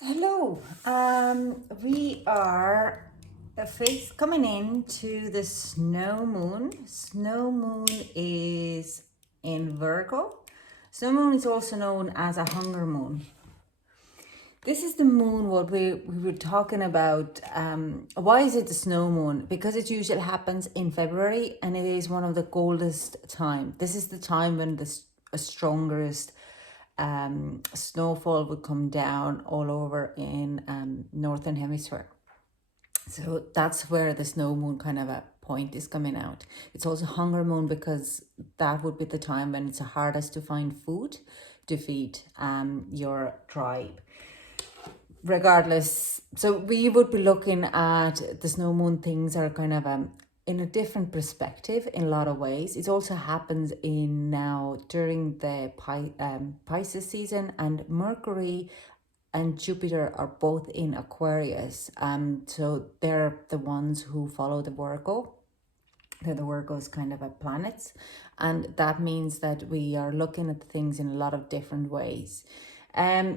Hello, we are coming into the snow moon. Snow moon is in Virgo. Snow moon is also known as a hunger moon. This is the moon what we were talking about. Why is it the snow moon? Because it usually happens in February and it is one of the coldest time. This is the time when the strongest snowfall would come down all over in northern hemisphere. So that's where the snow moon kind of a point is coming out. It's also hunger moon because that would be the time when it's the hardest to find food to feed your tribe. Regardless, so we would be looking at the snow moon. Things are kind of in a different perspective in a lot of ways. It also happens in now during the Pisces season, and Mercury and Jupiter are both in Aquarius. So they're the ones who follow the Virgo. They're the Virgo's kind of a planets, and that means that we are looking at things in a lot of different ways.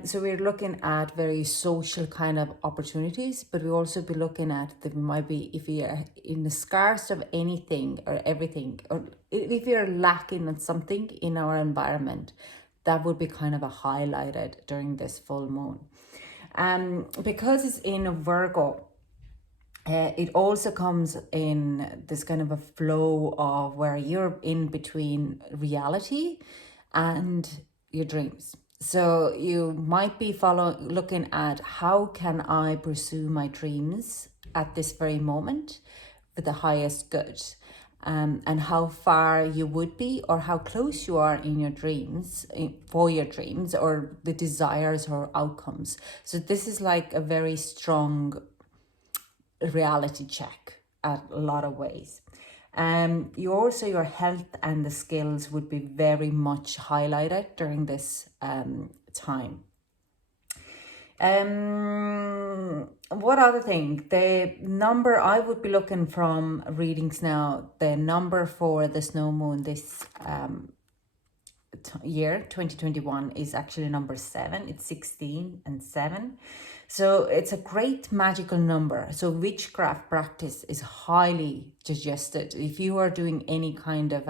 So we're looking at very social kind of opportunities, but we also be looking at that we might be, if we are in the scarce of anything or everything, or if you're lacking on something in our environment, that would be kind of a highlighted during this full moon. Because it's in a Virgo, it also comes in this kind of a flow of where you're in between reality and your dreams. So you might be looking at how can I pursue my dreams at this very moment for the highest good, and how far you would be or how close you are in your dreams, for your dreams or the desires or outcomes. So this is like a very strong reality check at a lot of ways. Your health and the skills would be very much highlighted during this time. What other thing? The number I would be looking from readings now, the number for the snow moon this year 2021 is actually number 7. It's 16 and 7. So it's a great magical number. So witchcraft practice is highly suggested. If you are doing any kind of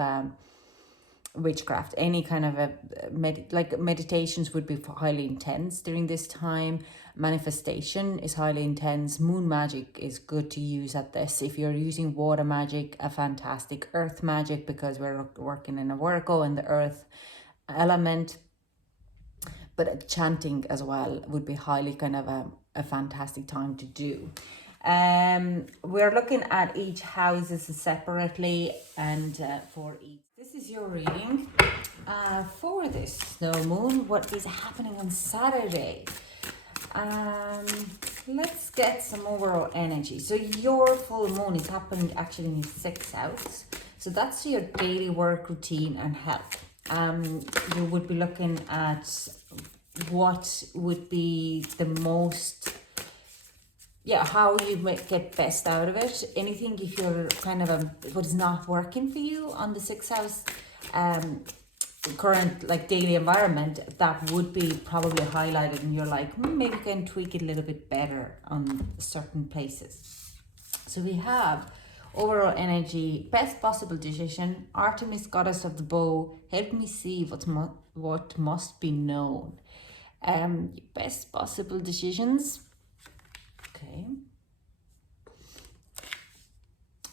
witchcraft, any kind of meditations would be highly intense during this time. Manifestation is highly intense. Moon magic is good to use at this. If you're using water magic, a fantastic. Earth magic, because we're working in a Virgo and the earth element, but chanting as well would be highly kind of a fantastic time to do. We're looking at each houses separately, and for each, this is your reading for this snow moon. What is happening on Saturday? Let's get some overall energy. So your full moon is happening actually in your 6th house. So that's your daily work routine and health. You would be looking at what would be the most, how you might get best out of it. Anything if you're kind of what is not working for you on the 6th house, current like daily environment, that would be probably highlighted, and you're like, maybe you can tweak it a little bit better on certain places. So we have overall energy, best possible decision. Artemis, goddess of the bow, help me see what must be known. Best possible decisions. Okay.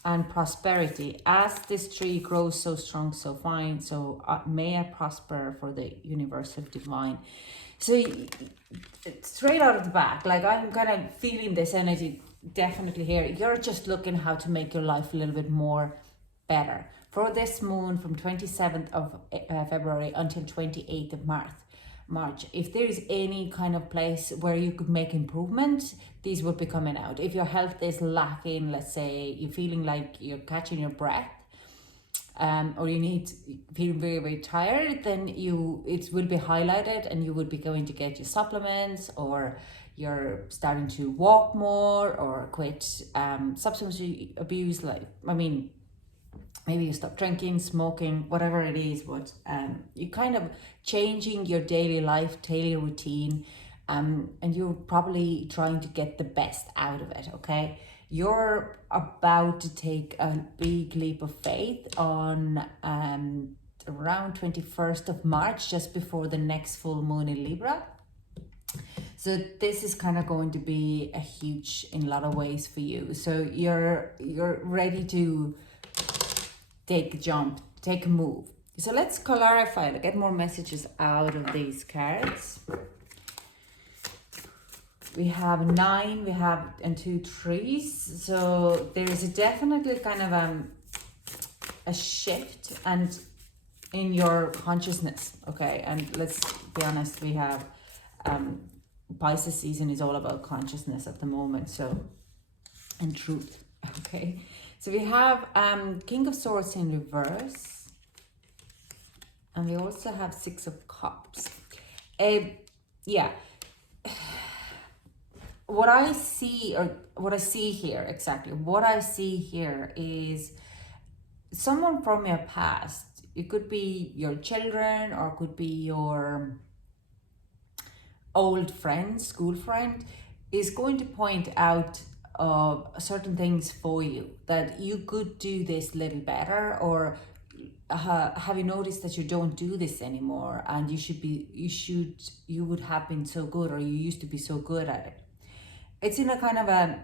And prosperity. As this tree grows so strong, so fine, so may I prosper for the universal divine. So straight out of the back, like I'm kind of feeling this energy definitely here. You're just looking how to make your life a little bit more better. For this moon from 27th of February until 28th of March, if there is any kind of place where you could make improvement, these would be coming out. If your health is lacking, let's say you're feeling like you're catching your breath, or you feeling very, very tired, then it will be highlighted, and you would be going to get your supplements, or you're starting to walk more, or quit substance abuse. Maybe you stop drinking, smoking, whatever it is, but you kind of changing your daily life, daily routine, and you're probably trying to get the best out of it, okay? You're about to take a big leap of faith on around 21st of March, just before the next full moon in Libra. So this is kind of going to be a huge in a lot of ways for you. So you're ready to take a jump, take a move. So let's clarify, get more messages out of these cards. We have 9, we have and 2 3s. So there is definitely kind of a shift and in your consciousness, okay? And let's be honest, we have Pisces season is all about consciousness at the moment, so, and truth, okay? So we have King of Swords in reverse, and we also have 6 of Cups. Yeah, what I see here is someone from your past. It could be your children, or it could be your old friend, school friend, is going to point out certain things for you, that you could do this little better, or have you noticed that you don't do this anymore, and you would have been so good, or you used to be so good at it. It's in a kind of a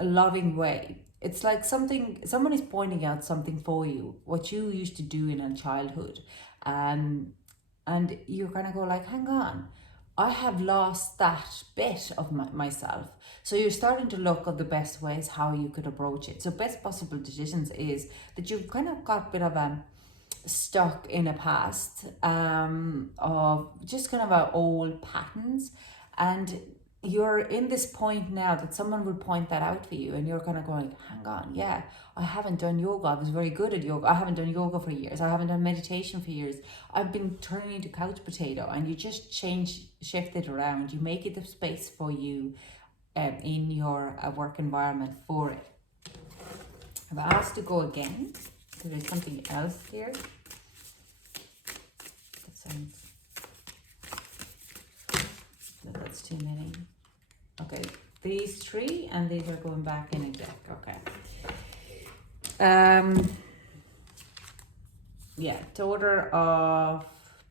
loving way. It's like someone is pointing out something for you, what you used to do in a childhood, and you kind of go like, hang on, I have lost that bit of myself. So you're starting to look at the best ways how you could approach it. So best possible decisions is that you've kind of got a bit of a stuck in a past of just kind of old patterns, and you're in this point now that someone will point that out for you, and you're kind of going, hang on, yeah, I haven't done yoga. I was very good at yoga. I haven't done yoga for years. I haven't done meditation for years. I've been turning into couch potato, and you just shift it around. You make it the space for you in your work environment for it. I've asked to go again. So there's something else here. That sounds... No, that's too many. Okay, these 3, and these are going back in a deck. Okay. Yeah, Daughter of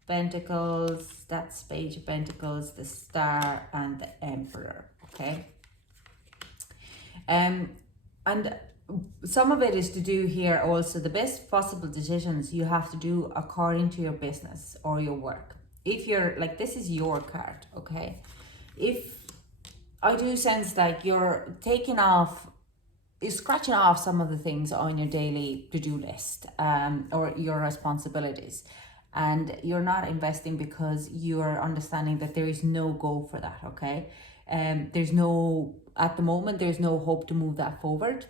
Pentacles, that's Page of Pentacles, the Star, and the Emperor. Okay. And some of it is to do here also, the best possible decisions you have to do according to your business or your work. If you're like, this is your card, okay? If I do sense like you're scratching off some of the things on your daily to-do list, or your responsibilities, and you're not investing because you're understanding that there is no go for that, okay? At the moment, there's no hope to move that forward.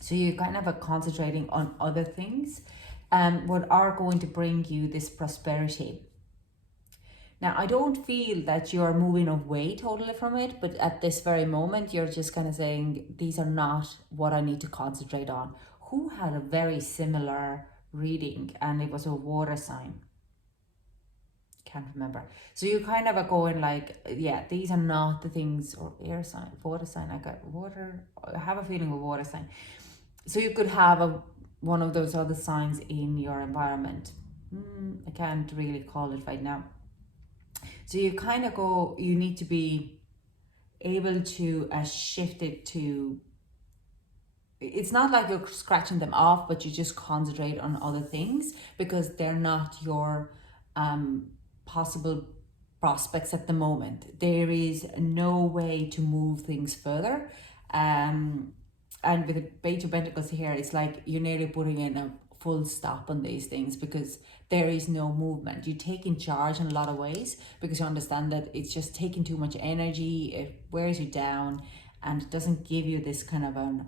So you kind of are concentrating on other things, what are going to bring you this prosperity. Now, I don't feel that you're moving away totally from it, but at this very moment, you're just kind of saying, these are not what I need to concentrate on. Who had a very similar reading, and it was a water sign? Can't remember. So you kind of are going like, yeah, these are not the things, or air sign, water sign. I got water. I have a feeling of water sign. So you could have one of those other signs in your environment. I can't really call it right now. So you kind of go, you need to be able to shift it to, it's not like you're scratching them off, but you just concentrate on other things because they're not your possible prospects at the moment. There is no way to move things further. And with the Page of Pentacles here, it's like you're nearly putting in a full stop on these things because there is no movement. You take in charge in a lot of ways because you understand that it's just taking too much energy, it wears you down, and it doesn't give you this kind of an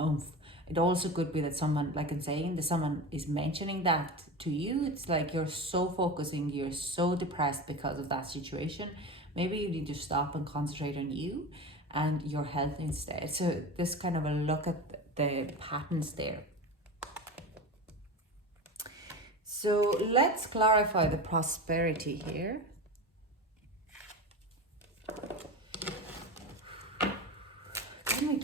oomph. It also could be that someone, like I'm saying, that someone is mentioning that to you. It's like you're so focusing, you're so depressed because of that situation. Maybe you need to stop and concentrate on you and your health instead. So this kind of a look at the patterns there. So let's clarify the prosperity here.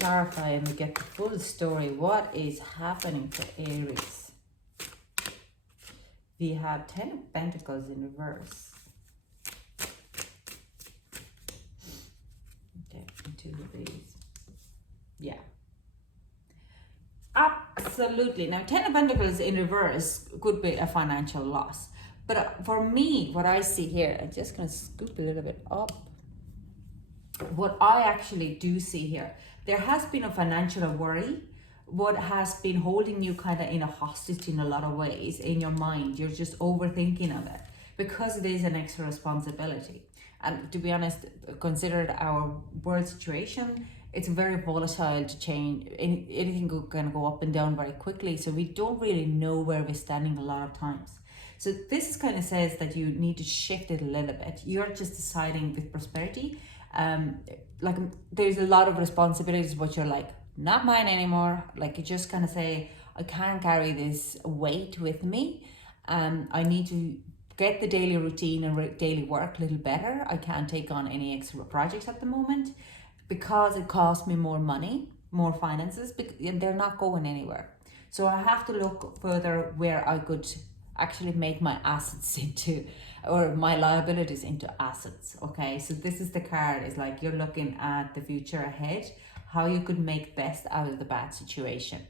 clarify and we get the full story. What is happening for Aries? We have 10 of Pentacles in reverse. Okay, two of these. Yeah. Absolutely. Now, 10 of Pentacles in reverse could be a financial loss. But for me, what I see here, I'm just going to scoop a little bit up. What I actually do see here, there has been a financial worry. What has been holding you kind of in a hostage in a lot of ways in your mind. You're just overthinking of it because it is an extra responsibility. And to be honest, considered our world situation, it's very volatile to change. Anything can go up and down very quickly. So we don't really know where we're standing a lot of times. So this kind of says that you need to shift it a little bit. You're just deciding with prosperity. Like there's a lot of responsibilities, but you're like, not mine anymore. Like you just kind of say, I can't carry this weight with me. I need to get the daily routine and daily work a little better. I can't take on any extra projects at the moment because it costs me more money, more finances, and they're not going anywhere. So I have to look further where I could actually make my assets into, or my liabilities into assets. Okay, so this is the card. It's like you're looking at the future ahead, how you could make best out of the bad situation.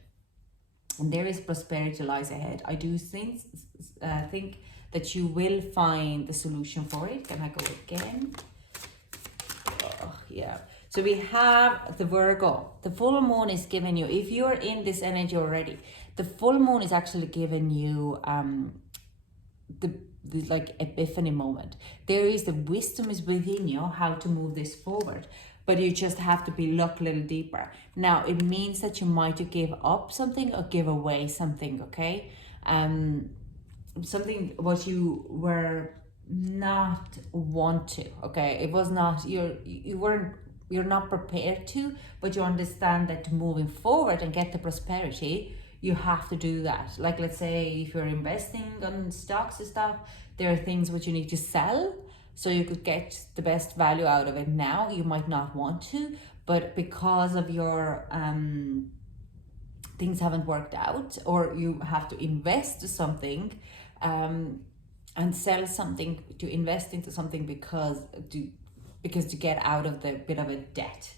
And there is prosperity lies ahead. I do think that you will find the solution for it. Can I go again? Oh, yeah. So we have the Virgo. The full moon is giving you, if you're in this energy already, the full moon is actually giving you the like epiphany moment. There is the wisdom is within you how to move this forward, but you just have to be look a little deeper. Now it means that you might give up something or give away something, okay? Something what you were not want to, okay? It was not, you're not prepared to, but you understand that moving forward and get the prosperity, you have to do that. Like let's say if you're investing on stocks and stuff, there are things which you need to sell so you could get the best value out of it. Now you might not want to, but because of your things haven't worked out, or you have to invest something and sell something to invest into something because to get out of the bit of a debt.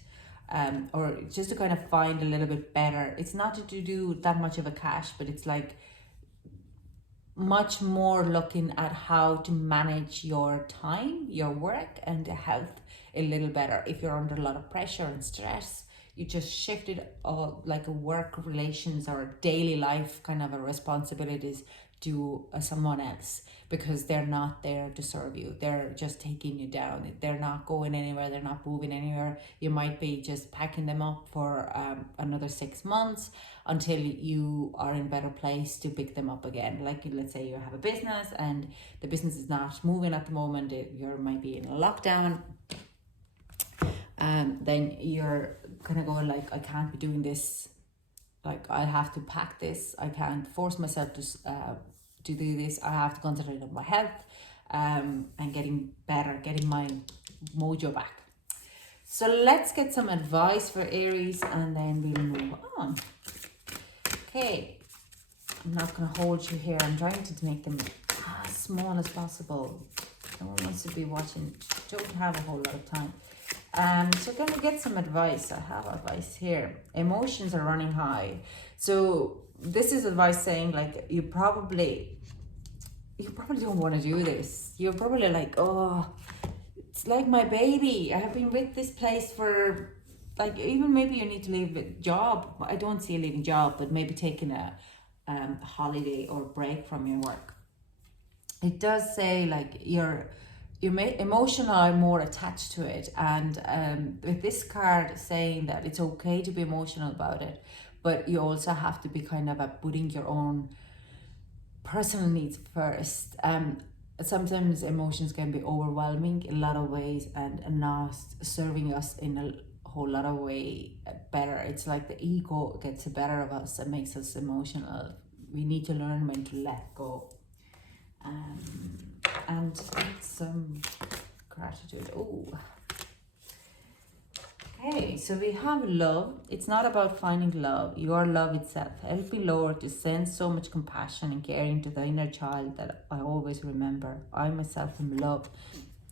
Or just to kind of find a little bit better. It's not to do that much of a cash, but it's like much more looking at how to manage your time, your work, and your health a little better. If you're under a lot of pressure and stress, you just shifted all like a work relations or daily life kind of a responsibilities to someone else, because they're not there to serve you. They're just taking you down. They're not going anywhere. They're not moving anywhere. You might be just packing them up for another 6 months until you are in a better place to pick them up again. Like let's say you have a business and the business is not moving at the moment. You might be in a lockdown. Then you're kind of going like, I can't be doing this. Like I have to pack this. I can't force myself to do this. I have to concentrate on my health and getting better, getting my mojo back. So let's get some advice for Aries and then we'll move on. Okay, I'm not going to hold you here. I'm trying to make them as small as possible. No one wants to be watching. Don't have a whole lot of time. So can we get some advice? I have advice here. Emotions are running high. So this is advice saying like you probably don't want to do this. You're probably like, oh, it's like my baby. I have been with this place for like, even maybe you need to leave a job. I don't see you leaving job, but maybe taking a holiday or break from your work. It does say like you're emotional are more attached to it, and with this card saying that it's okay to be emotional about it, but you also have to be kind of putting your own personal needs first. Sometimes emotions can be overwhelming in a lot of ways and not serving us in a whole lot of way better. It's like the ego gets the better of us and makes us emotional. We need to learn when to let go. And some gratitude. Oh, okay. Okay, so we have love. It's not about finding love. Your love itself. Help me, Lord, to send so much compassion and caring to the inner child that I always remember. I myself am love.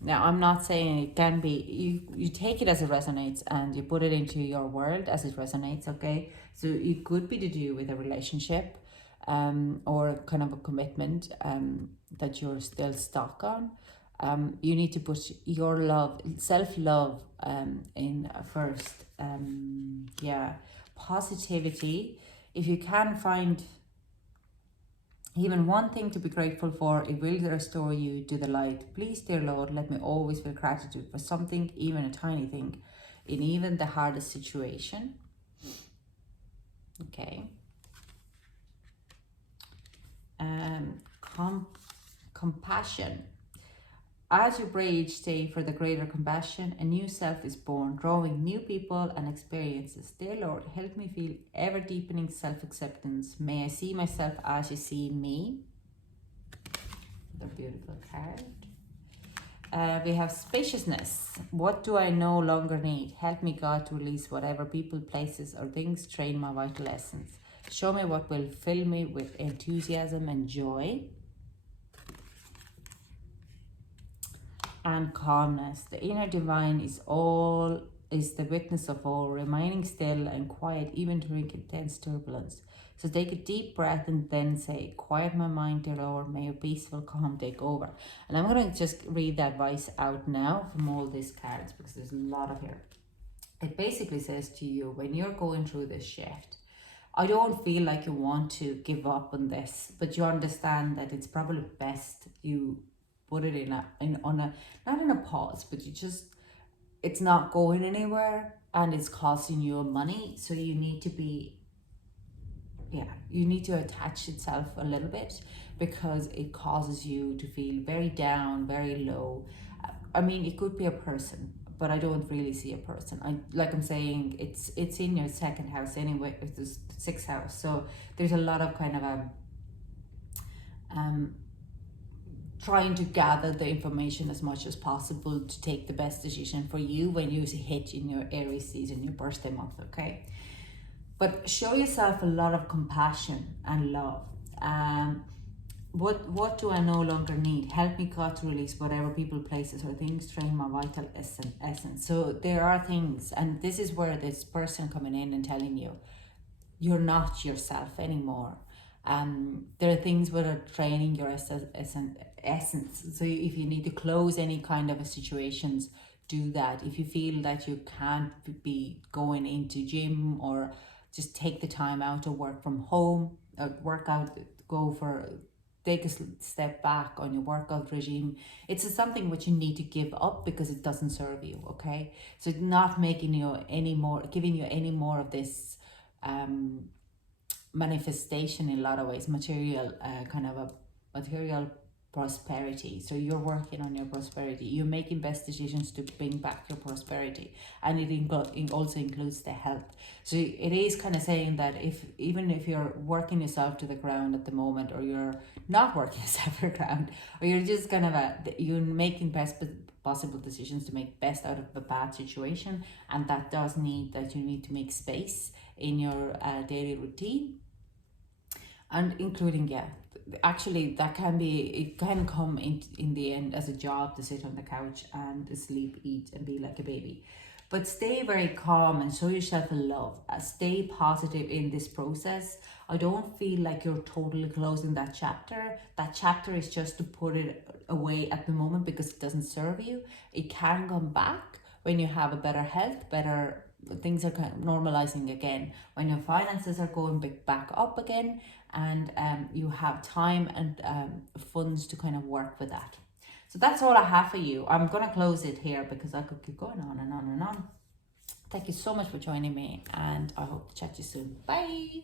Now, I'm not saying it can be, you take it as it resonates and you put it into your world as it resonates, okay? So it could be to do with a relationship or kind of a commitment that you're still stuck on. You need to put your love, self-love in first. Yeah, positivity. If you can find even one thing to be grateful for, it will restore you to the light. Please, dear Lord, let me always feel gratitude for something, even a tiny thing, in even the hardest situation. Okay. Compassion. As you pray each day for the greater compassion, a new self is born, drawing new people and experiences. Dear Lord, help me feel ever deepening self-acceptance. May I see myself as you see me. The beautiful card. We have spaciousness. What do I no longer need? Help me, God, to release whatever people, places, or things drain my vital essence. Show me what will fill me with enthusiasm and joy. And calmness. The inner divine is the witness of all, remaining still and quiet even during intense turbulence. So take a deep breath and then say, quiet my mind, dear Lord, may your peaceful calm take over. And I'm going to just read that voice out now from all these cards because there's a lot of here. It basically says to you, when you're going through this shift, I don't feel like you want to give up on this, but you understand that it's probably best you put it not in a pause, but it's not going anywhere and it's costing you money. So you need to attach itself a little bit because it causes you to feel very down, very low. I mean, it could be a person, but I don't really see a person. I'm saying, it's in your second house anyway, it's the sixth house. So there's a lot of kind of trying to gather the information as much as possible to take the best decision for you when you hit in your Aries season, your birthday month, okay? But show yourself a lot of compassion and love. What do I no longer need? Help me, God, to release whatever people, places, or things drain my vital essence. So there are things, and this is where this person coming in and telling you, you're not yourself anymore. There are things that are draining your essence. So if you need to close any kind of a situations, do that. If you feel that you can't be going into gym or just take the time out to work from home, work out, take a step back on your workout regime. It's something which you need to give up because it doesn't serve you, okay? So not making you giving you any more of this manifestation in a lot of ways, material prosperity. So you're working on your prosperity. You're making best decisions to bring back your prosperity, and it also includes the health. So it is kind of saying that even if you're working yourself to the ground at the moment, or you're not working yourself to the ground, or you're just kind of you're making best possible decisions to make best out of a bad situation, and that does need that you need to make space in your daily routine, and including actually it can come in the end as a job to sit on the couch and sleep, eat, and be like a baby. But stay very calm and show yourself a love. Stay positive in this process. I don't feel like you're totally closing that chapter. That chapter is just to put it away at the moment because it doesn't serve you. It can come back when you have a better health, better things are kind of normalizing again, when your finances are going back up again, and you have time and funds to kind of work with that. So that's all I have for you. I'm going to close it here because I could keep going on and on and on. Thank you so much for joining me, and I hope to chat to you soon. Bye.